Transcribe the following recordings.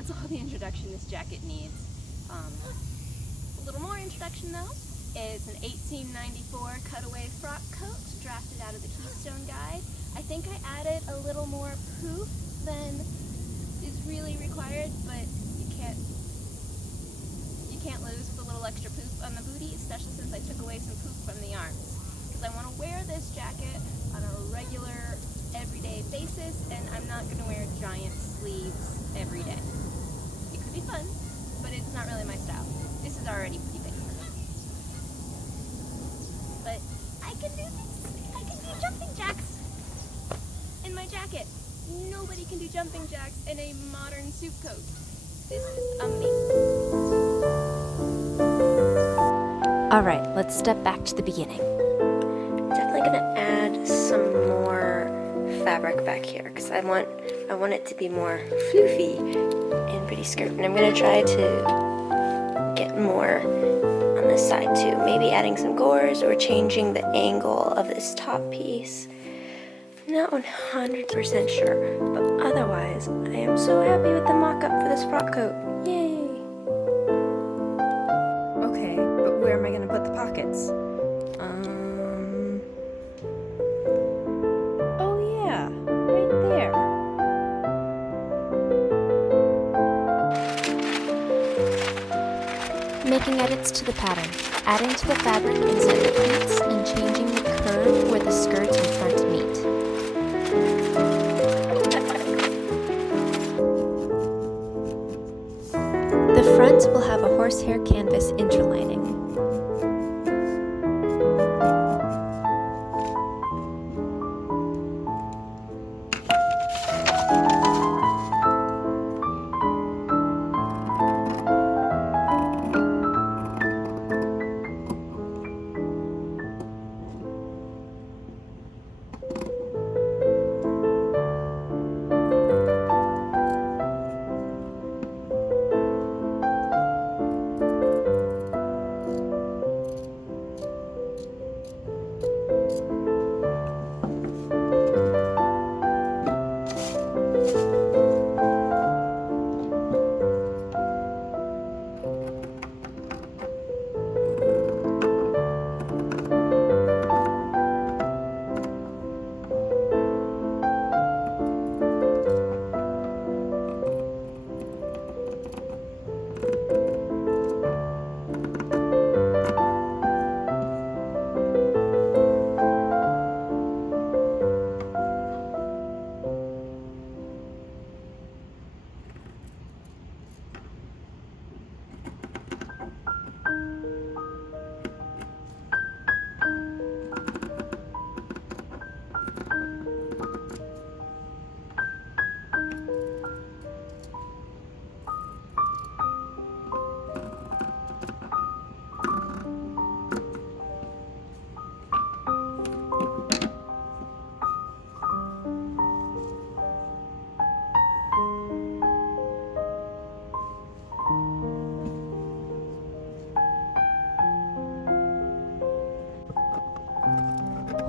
that's all the introduction this jacket needs. A little more introduction though. It's an 1894 cutaway frock coat drafted out of the Keystone guide. I think I added a little more poof than is really required, but you can't lose with a little extra poof on the booty, especially since I took away some poof from the arms. Because I want to wear this jacket on a regular, everyday basis, and I'm not going to wear giant sleeves every day. It could be fun, but it's not really my style. This is already pretty big. But I can do this. I can do jumping jacks in my jacket. Nobody can do jumping jacks in a modern suit coat. This is amazing. Alright, let's step back to the beginning. Definitely gonna add some more fabric back here because I want it to be more floofy and pretty skirt. And I'm gonna try to get more on this side too. Maybe adding some gores or changing the angle of this top piece. Not 100% sure, but otherwise I am so happy with the mock-up for this frock coat. Yay! Okay, but where am I going to put the pockets? Oh yeah, right there. Making edits to the pattern, adding to the fabric inside the pleats, and changing the curve where the skirt and front meet. The front will have a horsehair canvas interlining.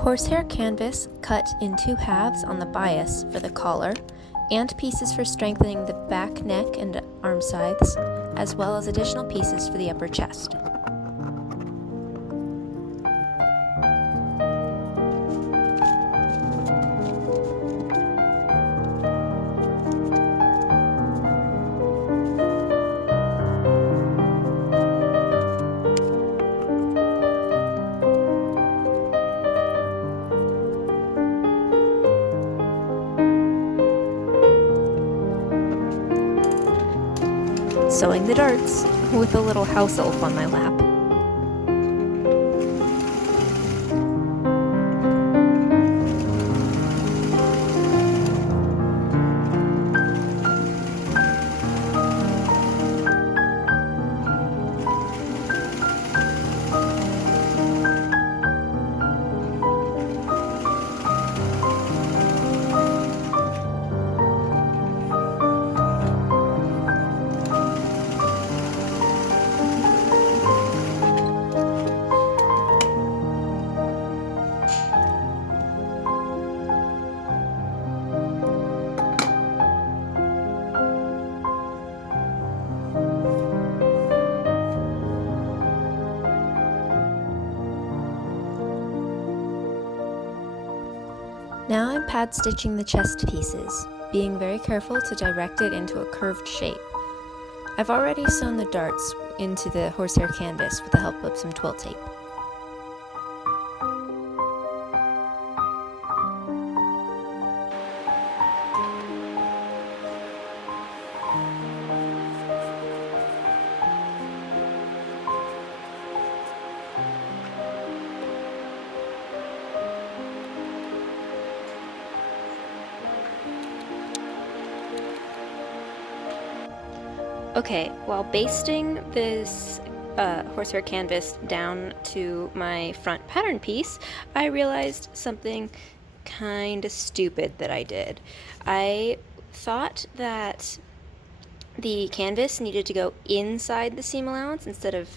Horsehair canvas cut in 2 halves on the bias for the collar, and pieces for strengthening the back neck and arm sides, as well as additional pieces for the upper chest. Sewing the darts with a little house elf on my lap. Now I'm pad stitching the chest pieces, being very careful to direct it into a curved shape. I've already sewn the darts into the horsehair canvas with the help of some twill tape. Okay, while basting this horsehair canvas down to my front pattern piece, I realized something kind of stupid that I did. I thought that the canvas needed to go inside the seam allowance instead of,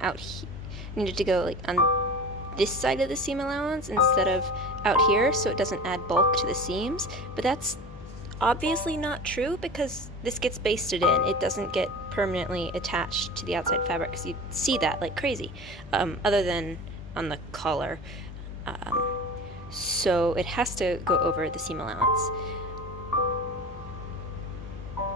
out here. Needed to go like on this side of the seam allowance instead of out here, so it doesn't add bulk to the seams, but that's obviously not true because this gets basted in. It doesn't get permanently attached to the outside fabric because you see that like crazy, other than on the collar. So it has to go over the seam allowance,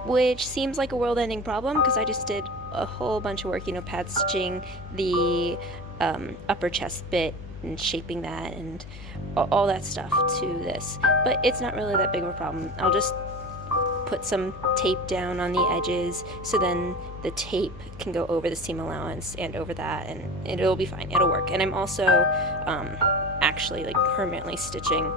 which seems like a world-ending problem because I just did a whole bunch of work, pad stitching the upper chest bit and shaping that and all that stuff to this, but it's not really that big of a problem. I'll just put some tape down on the edges so then the tape can go over the seam allowance and over that, and it'll be fine, it'll work. And I'm also actually like permanently stitching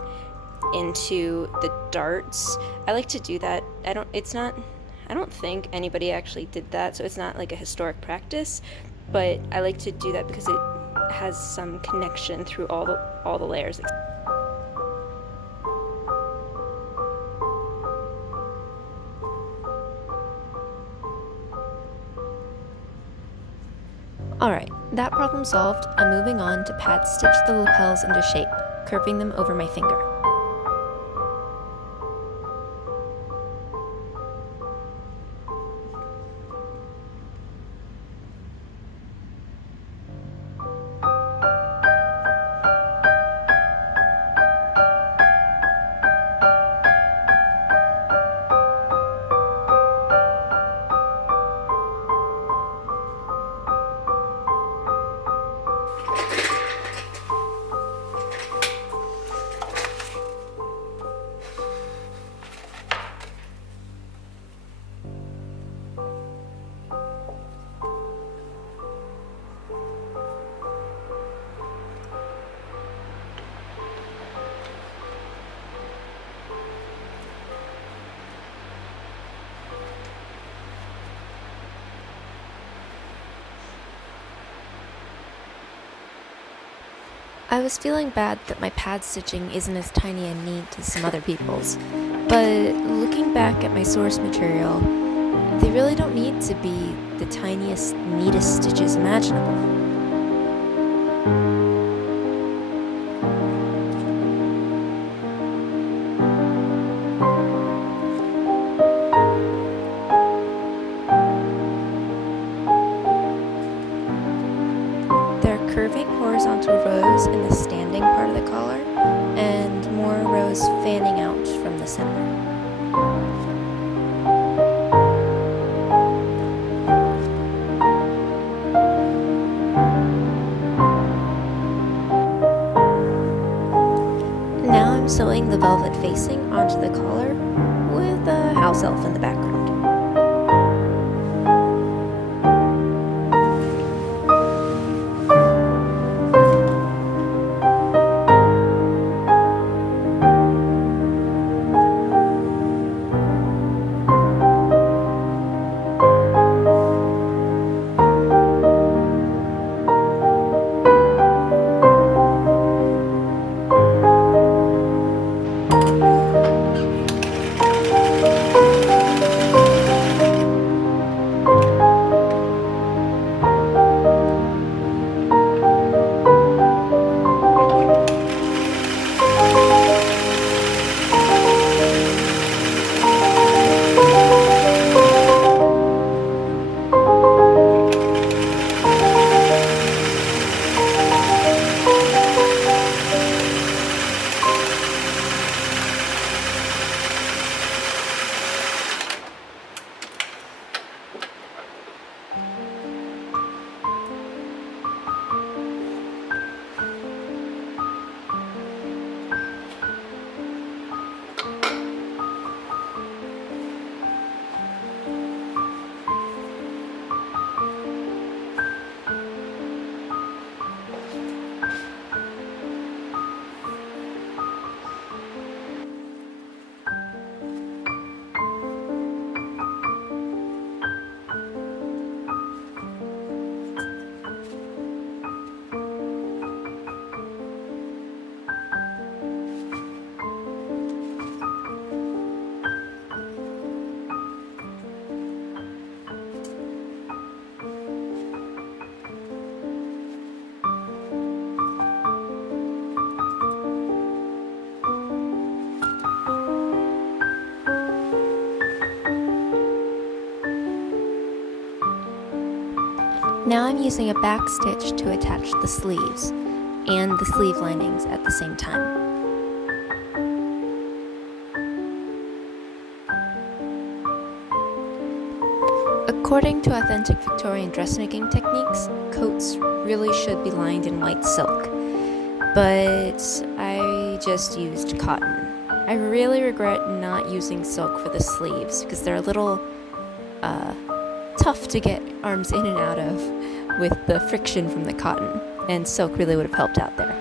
into the darts. I like to do that. I don't think anybody actually did that, so it's not like a historic practice, but I like to do that because it has some connection through all the layers. Alright, that problem solved, I'm moving on to pad stitch the lapels into shape, curving them over my finger. I was feeling bad that my pad stitching isn't as tiny and neat as some other people's, but looking back at my source material, they really don't need to be the tiniest, neatest stitches imaginable. Curving horizontal rows in the standing part of the collar, and more rows fanning out from the center. Now I'm sewing the velvet facing onto the collar with a house elf in the background. Now I'm using a back stitch to attach the sleeves and the sleeve linings at the same time. According to authentic Victorian dressmaking techniques, coats really should be lined in white silk, but I just used cotton. I really regret not using silk for the sleeves because they're a little tough to get arms in and out of with the friction from the cotton, and silk really would have helped out there.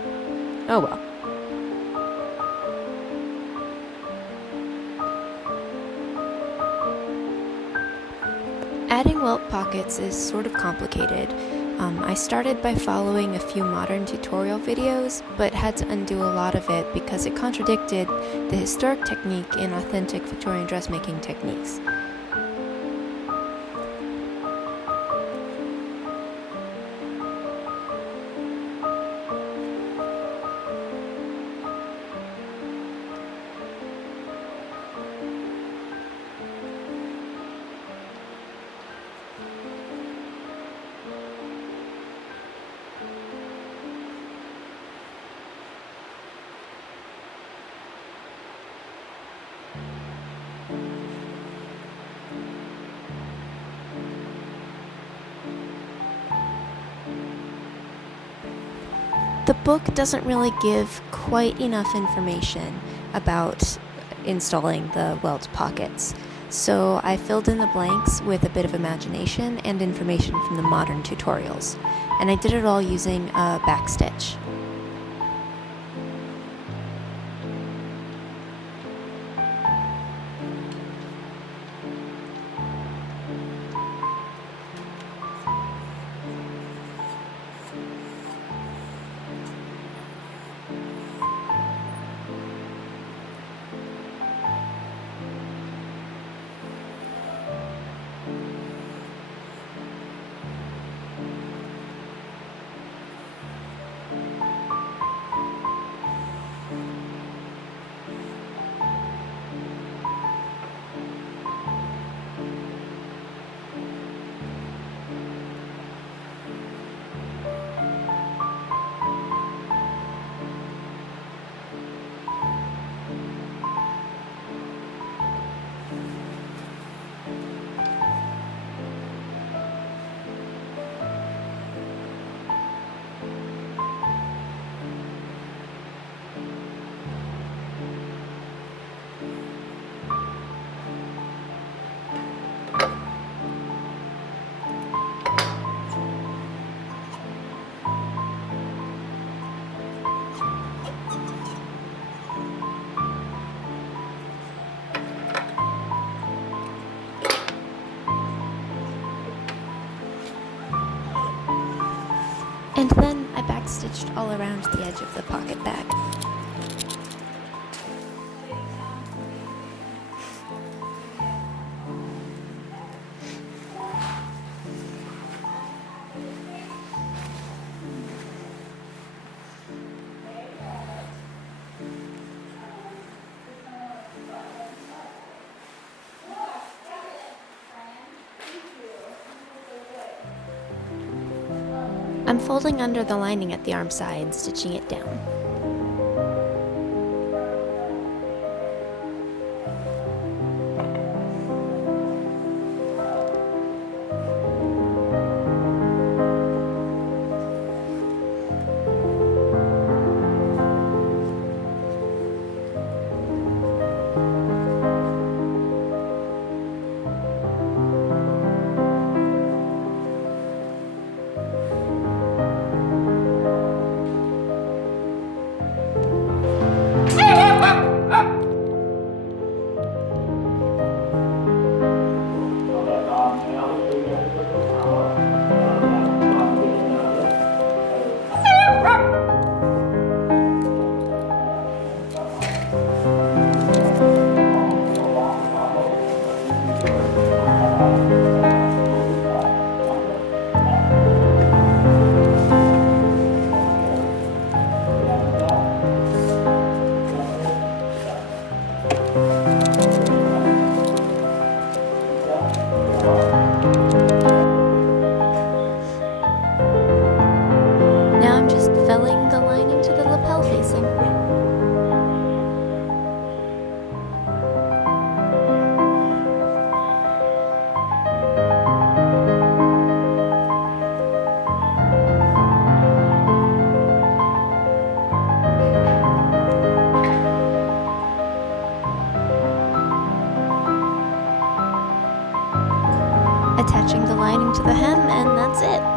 Oh well. Adding welt pockets is sort of complicated. I started by following a few modern tutorial videos, but had to undo a lot of it because it contradicted the historic technique in authentic Victorian dressmaking techniques. The book doesn't really give quite enough information about installing the welt pockets, so I filled in the blanks with a bit of imagination and information from the modern tutorials, and I did it all using a backstitch. And then I backstitched all around the edge of the pocket bag. I'm folding under the lining at the arm side and stitching it down. that's it.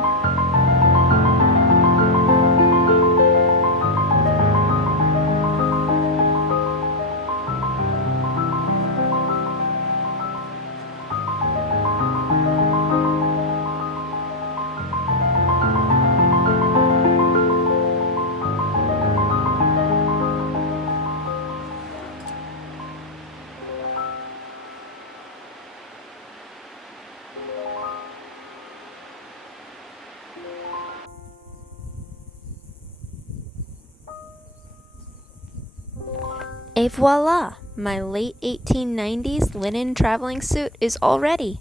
Et voila! My late 1890s linen traveling suit is all ready.